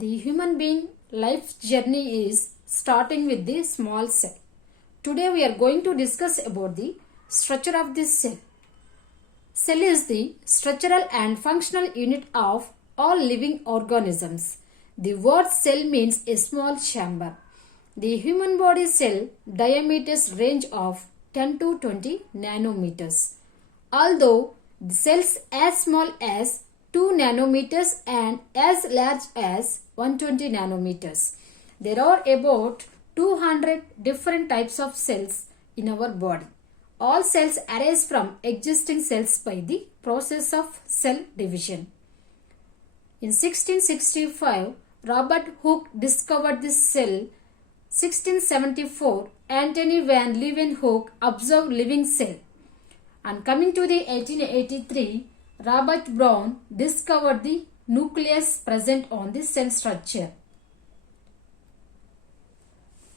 The human being life journey is starting with the small cell. Today we are going to discuss about the structure of this cell. Cell is the structural and functional unit of all living organisms. The word cell means a small chamber. The human body cell diameters range of 10 to 20 nanometers. Although the cells as small as 2 nanometers and as large as 120 nanometers. There are about 200 different types of cells in our body. All cells arise from existing cells by the process of cell division. In 1665, Robert Hooke discovered this cell. 1674, Antony van Leeuwenhoek observed living cell. And coming to the 1883, Robert Brown discovered the nucleus present on the cell structure.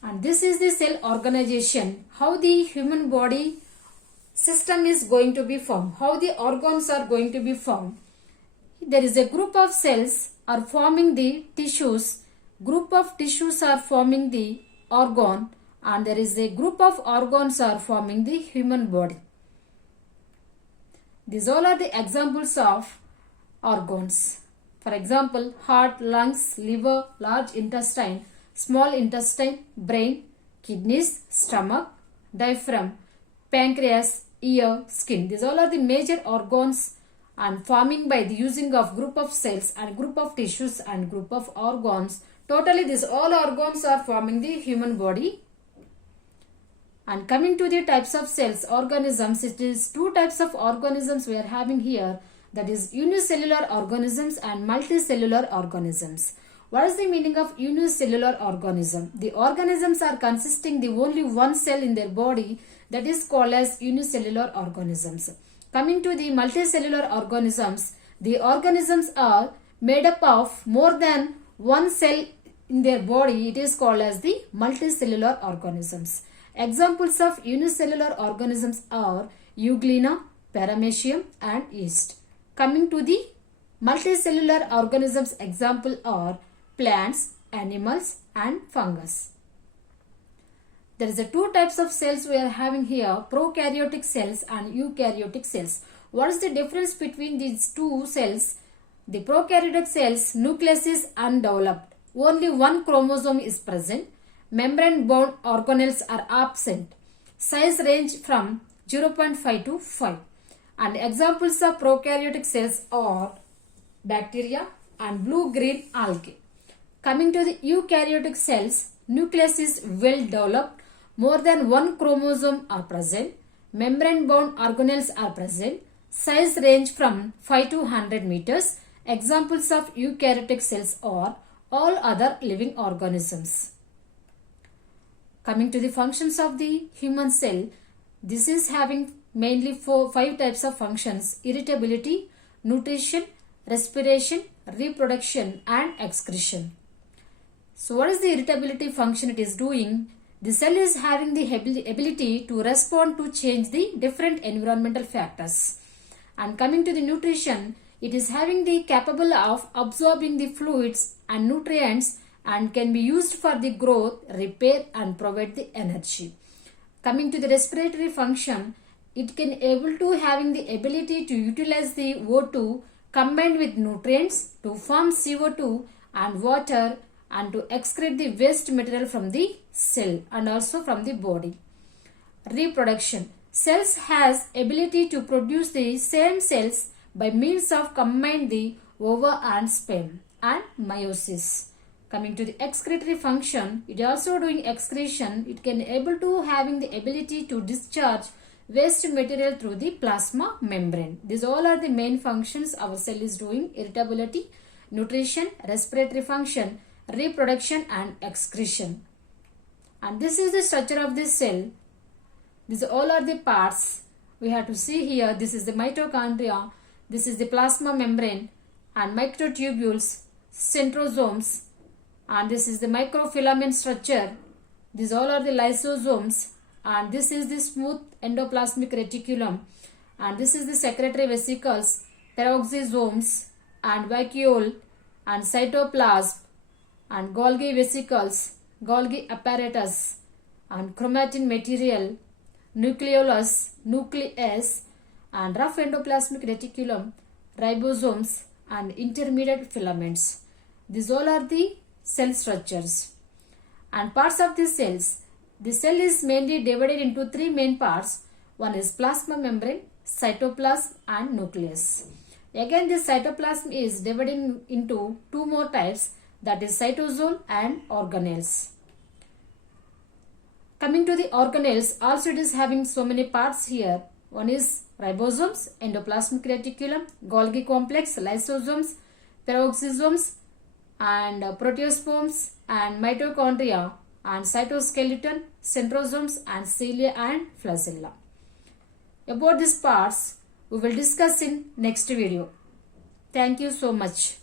And this is the cell organization, how the human body system is going to be formed, how the organs are going to be formed. There is a group of cells are forming the tissues, group of tissues are forming the organ, and there is a group of organs are forming the human body. These all are the examples of organs. For example, heart, lungs, liver, large intestine, small intestine, brain, kidneys, stomach, diaphragm, pancreas, ear, skin. These all are the major organs and forming by the using of group of cells and group of tissues and group of organs. Totally these all organs are forming the human body. And coming to the types of cells, organisms, it is two types of organisms we are having here, that is unicellular organisms and multicellular organisms. What is the meaning of unicellular organism? The organisms are consisting the only one cell in their body, that is called as unicellular organisms. Coming to the multicellular organisms, the organisms are made up of more than one cell in their body. It is called as the multicellular organisms. Examples of unicellular organisms are Euglena, Paramecium and yeast. Coming to the multicellular organisms, example are plants, animals and fungus. There is a two types of cells we are having here, prokaryotic cells and eukaryotic cells. What is the difference between these two cells? The prokaryotic cells nucleus is undeveloped. Only one chromosome is present. Membrane bound organelles are absent. Size range from 0.5 to 5. And examples of prokaryotic cells are bacteria and blue-green algae. Coming to the eukaryotic cells, nucleus is well developed. More than one chromosome are present. Membrane bound organelles are present. Size range from 5 to 100 meters. Examples of eukaryotic cells are all other living organisms. Coming to the functions of the human cell, this is having mainly 5 types of functions: irritability, nutrition, respiration, reproduction and excretion. So what is the irritability function it is doing? The cell is having the ability to respond to change the different environmental factors. And coming to the nutrition, it is having the capable of absorbing the fluids and nutrients and can be used for the growth, repair and provide the energy. Coming to the respiratory function, it can able to having the ability to utilize the O2 combined with nutrients to form CO2 and water and to excrete the waste material from the cell and also from the body. Reproduction. Cells has ability to produce the same cells by means of combine the ova and sperm and meiosis. Coming to the excretory function, it is also doing excretion. It can able to having the ability to discharge waste material through the plasma membrane. These all are the main functions our cell is doing: irritability, nutrition, respiratory function, reproduction and excretion. And this is the structure of this cell. These all are the parts we have to see here. This is the mitochondria, this is the plasma membrane and microtubules, centrosomes, and this is the microfilament structure. These all are the lysosomes, and this is the smooth endoplasmic reticulum, and this is the secretory vesicles, peroxisomes and vacuole and cytoplasm, and Golgi vesicles, Golgi apparatus, and chromatin material, nucleus, and rough endoplasmic reticulum, ribosomes, and intermediate filaments. These all are the cell structures. And parts of the cells. The cell is mainly divided into three main parts. One is plasma membrane, cytoplasm, and nucleus. Again, this cytoplasm is divided into two more types, that is cytosol and organelles. Coming to the organelles, also it is having so many parts here. One is ribosomes, endoplasmic reticulum, Golgi complex, lysosomes, peroxisomes, and proteosomes, and mitochondria, and cytoskeleton, centrosomes, and cilia and flagella. About these parts, we will discuss in next video. Thank you so much.